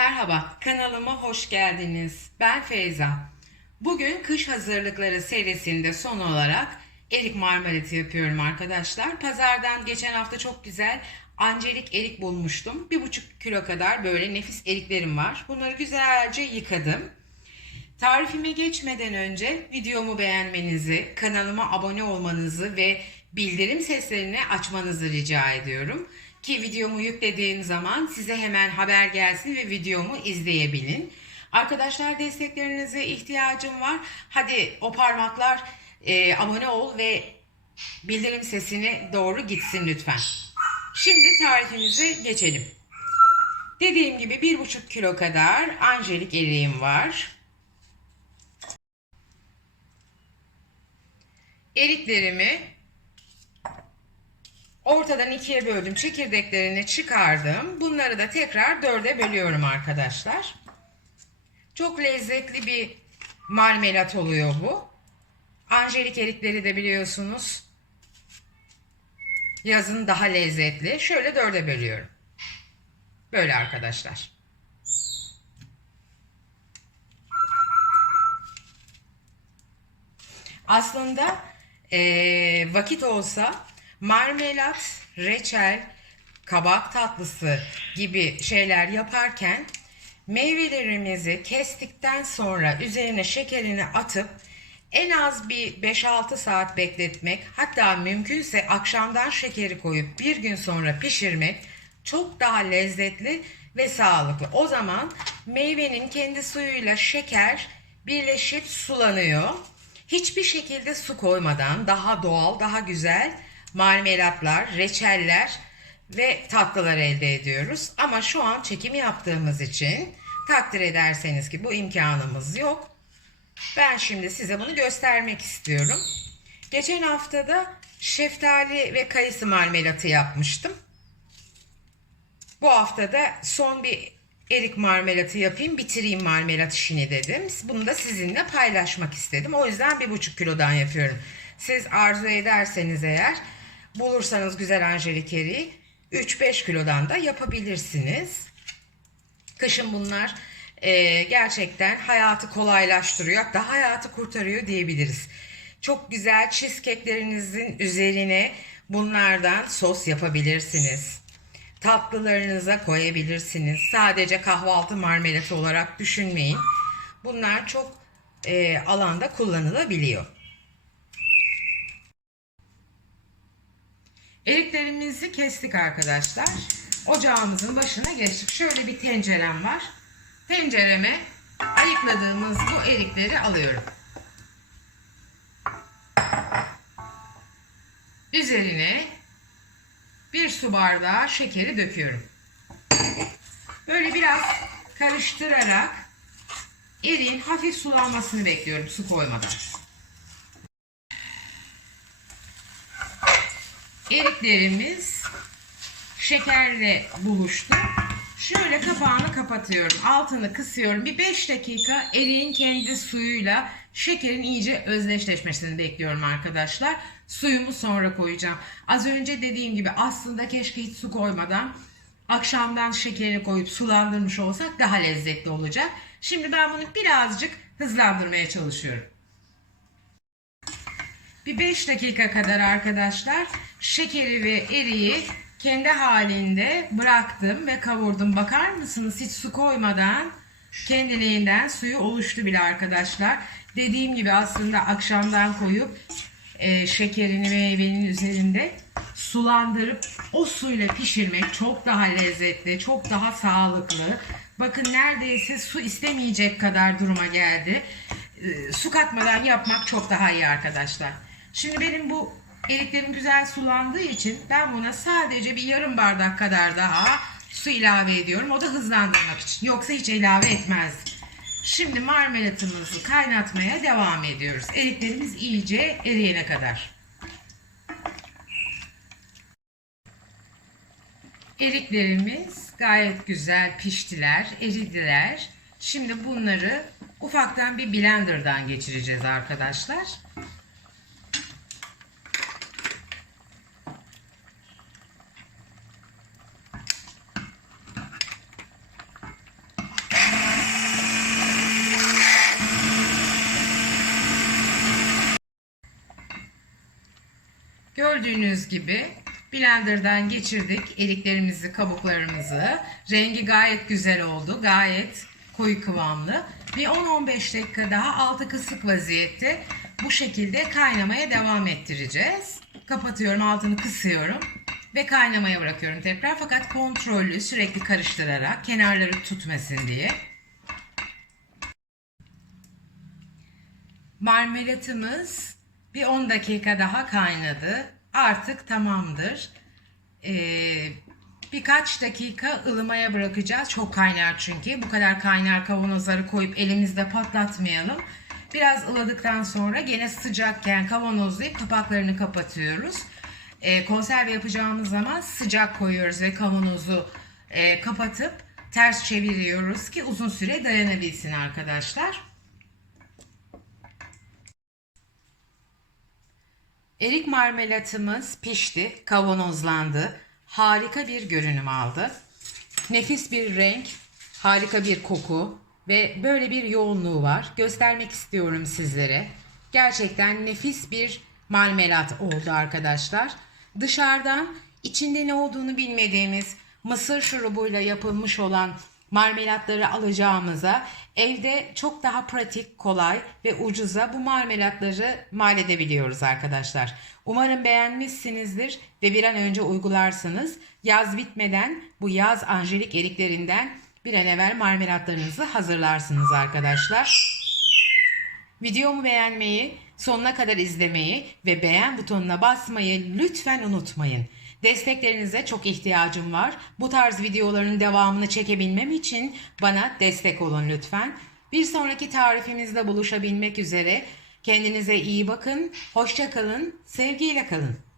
Merhaba, kanalıma hoş geldiniz. Ben Feyza. Bugün kış hazırlıkları serisinde son olarak erik marmelatı yapıyorum arkadaşlar. Pazardan geçen hafta çok güzel angelik erik bulmuştum. Bir buçuk kilo kadar böyle nefis eriklerim var. Bunları güzelce yıkadım. Tarifime geçmeden önce videomu beğenmenizi, kanalıma abone olmanızı ve bildirim seslerini açmanızı rica ediyorum. Ki videomu yüklediğim zaman size hemen haber gelsin ve videomu izleyebilin. Arkadaşlar desteklerinize ihtiyacım var. Hadi o parmaklar e, abone ol ve bildirim sesini doğru gitsin lütfen. Şimdi tarifimize geçelim. Dediğim gibi 1,5 kilo kadar angelik eriğim var. Eriklerimi ortadan ikiye böldüm. Çekirdeklerini çıkardım. Bunları da tekrar dörde bölüyorum arkadaşlar. Çok lezzetli bir marmelat oluyor bu. Angelik erikleri de biliyorsunuz. Yazın daha lezzetli. Şöyle dörde bölüyorum. Böyle arkadaşlar. Aslında eee, vakit olsa marmelat, reçel, kabak tatlısı gibi şeyler yaparken meyvelerimizi kestikten sonra üzerine şekerini atıp en az bir 5-6 saat bekletmek hatta mümkünse akşamdan şekeri koyup bir gün sonra pişirmek çok daha lezzetli ve sağlıklı. O zaman meyvenin kendi suyuyla şeker birleşip sulanıyor. Hiçbir şekilde su koymadan daha doğal, daha güzel marmelatlar, reçeller ve tatlılar elde ediyoruz. Ama şu an çekimi yaptığımız için takdir ederseniz ki bu imkanımız yok. Ben şimdi size bunu göstermek istiyorum. Geçen haftada şeftali ve kayısı marmelatı yapmıştım. Bu hafta da son bir erik marmelatı yapayım, bitireyim marmelat işini dedim. Bunu da sizinle paylaşmak istedim. O yüzden bir buçuk kilodan yapıyorum. Siz arzu ederseniz eğer bulursanız güzel angelik eriği 3-5 kilodan da yapabilirsiniz. Kışın bunlar e, gerçekten hayatı kolaylaştırıyor. Hatta hayatı kurtarıyor diyebiliriz. Çok güzel cheesecake'lerinizin üzerine bunlardan sos yapabilirsiniz. Tatlılarınıza koyabilirsiniz. Sadece kahvaltı marmelatı olarak düşünmeyin. Bunlar çok e, alanda kullanılabiliyor. Eriklerimizi kestik arkadaşlar. Ocağımızın başına geçtik. Şöyle bir tencerem var. Tencereme ayıkladığımız bu erikleri alıyorum. Üzerine bir su bardağı şekeri döküyorum. Böyle biraz karıştırarak eriğin hafif sulanmasını bekliyorum su koymadan. Eriklerimiz şekerle buluştu. Şöyle kapağını kapatıyorum. Altını kısıyorum. Bir 5 dakika eriğin kendi suyuyla şekerin iyice özdeşleşmesini bekliyorum arkadaşlar. Suyumu sonra koyacağım. Az önce dediğim gibi aslında keşke hiç su koymadan akşamdan şekerini koyup sulandırmış olsak daha lezzetli olacak. Şimdi ben bunu birazcık hızlandırmaya çalışıyorum. Bir 5 dakika kadar arkadaşlar şekeri ve eriği kendi halinde bıraktım ve kavurdum. Bakar mısınız hiç su koymadan kendiliğinden suyu oluştu bile arkadaşlar. Dediğim gibi aslında akşamdan koyup e, şekerini meyvenin üzerinde sulandırıp o suyla pişirmek çok daha lezzetli, çok daha sağlıklı. Bakın neredeyse su istemeyecek kadar duruma geldi. E, su katmadan yapmak çok daha iyi arkadaşlar. Şimdi benim bu eriklerim güzel sulandığı için ben buna sadece bir yarım bardak kadar daha su ilave ediyorum. O da hızlandırmak için. Yoksa hiç ilave etmezdim. Şimdi marmelatımızı kaynatmaya devam ediyoruz. Eriklerimiz iyice eriyene kadar. Eriklerimiz gayet güzel piştiler, eridiler. Şimdi bunları ufaktan bir blenderdan geçireceğiz arkadaşlar. Gördüğünüz gibi blenderdan geçirdik eriklerimizi, kabuklarımızı. Rengi gayet güzel oldu. Gayet koyu kıvamlı. Bir 10-15 dakika daha altı kısık vaziyette bu şekilde kaynamaya devam ettireceğiz. Kapatıyorum, altını kısıyorum ve kaynamaya bırakıyorum tekrar. Fakat kontrollü, sürekli karıştırarak kenarları tutmasın diye. Marmelatımız bir 10 dakika daha kaynadı. Artık tamamdır. Ee, birkaç dakika ılımaya bırakacağız. Çok kaynar çünkü. Bu kadar kaynar kavanozları koyup elimizde patlatmayalım. Biraz ılıdıktan sonra gene sıcakken kavanozlayıp kapaklarını kapatıyoruz. Ee, konserve yapacağımız zaman sıcak koyuyoruz ve kavanozu e, kapatıp ters çeviriyoruz ki uzun süre dayanabilsin arkadaşlar. Erik marmelatımız pişti, kavanozlandı. Harika bir görünüm aldı. Nefis bir renk, harika bir koku ve böyle bir yoğunluğu var. Göstermek istiyorum sizlere. Gerçekten nefis bir marmelat oldu arkadaşlar. Dışarıdan içinde ne olduğunu bilmediğimiz mısır şurubuyla yapılmış olan marmelatları alacağımıza evde çok daha pratik, kolay ve ucuza bu marmelatları mal edebiliyoruz arkadaşlar. Umarım beğenmişsinizdir ve bir an önce uygularsınız. Yaz bitmeden bu yaz anjelik eriklerinden bir an evvel marmelatlarınızı hazırlarsınız arkadaşlar. Videomu beğenmeyi, sonuna kadar izlemeyi ve beğen butonuna basmayı lütfen unutmayın. Desteklerinize çok ihtiyacım var. Bu tarz videoların devamını çekebilmem için bana destek olun lütfen. Bir sonraki tarifimizde buluşabilmek üzere. Kendinize iyi bakın, hoşça kalın, sevgiyle kalın.